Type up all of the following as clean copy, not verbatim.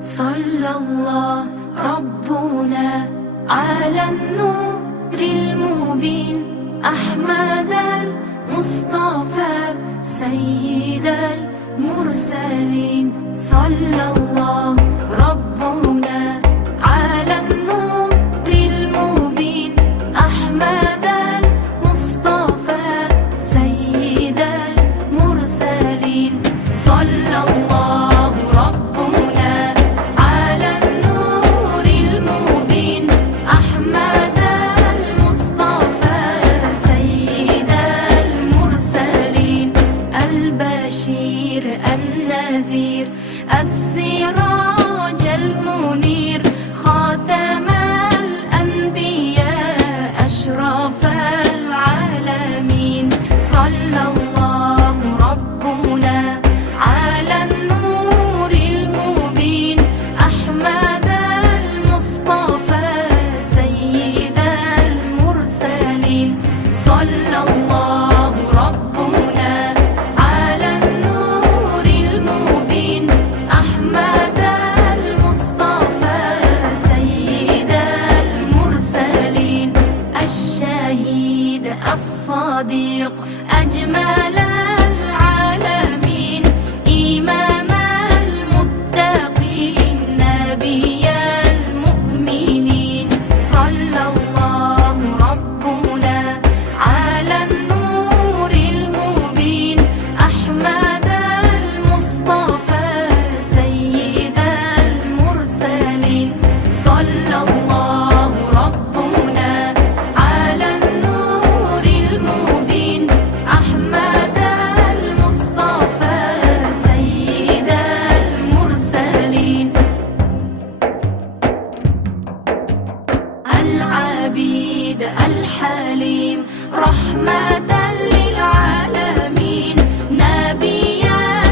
صلى الله ربنا على النور المبين أحمد المصطفى سيد المرسلين. صلى الله ربنا على النور المبين أحمد المصطفى سيد المرسلين. صلى الله ربنا على النور المبين أحمد المصطفى سيد المرسلين. البشير النذير السراج المنير خاتم الأنبياء أشرف العالمين. صلى الله ربنا على النور المبين أحمد المصطفى سيد المرسلين. صلى الله ربنا على النور المبين أحمد المصطفى سيد المرسلين. الشهيد الصديق أجمل العالمين إمام المتقين نبي المؤمنين. صلى الله ربنا على النور المبين أحمد المصطفى سيد المرسلين. صلى الله ربنا على النور المبين أحمد المصطفى سيد المرسلين. العبيد الحليم رحمة للعالمين نبي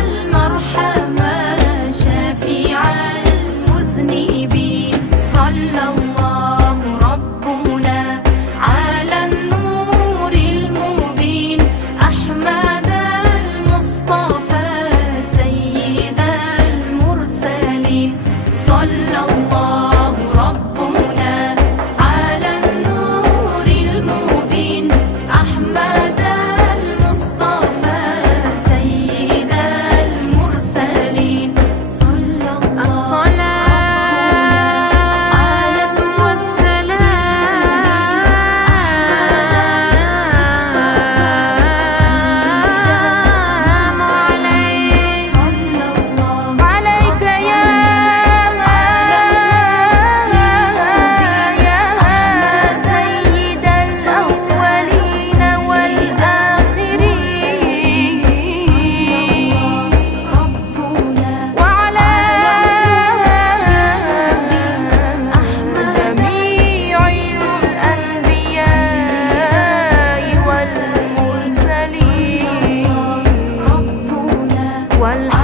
المرحمة شفيع المذنبين. صلى الله ربنا على النور المبين أحمد المصطفى سيد المرسلين. صلى الله ربنا على النور المبين أحمد المصطفى سيد المرسلين. صلى الله والحمد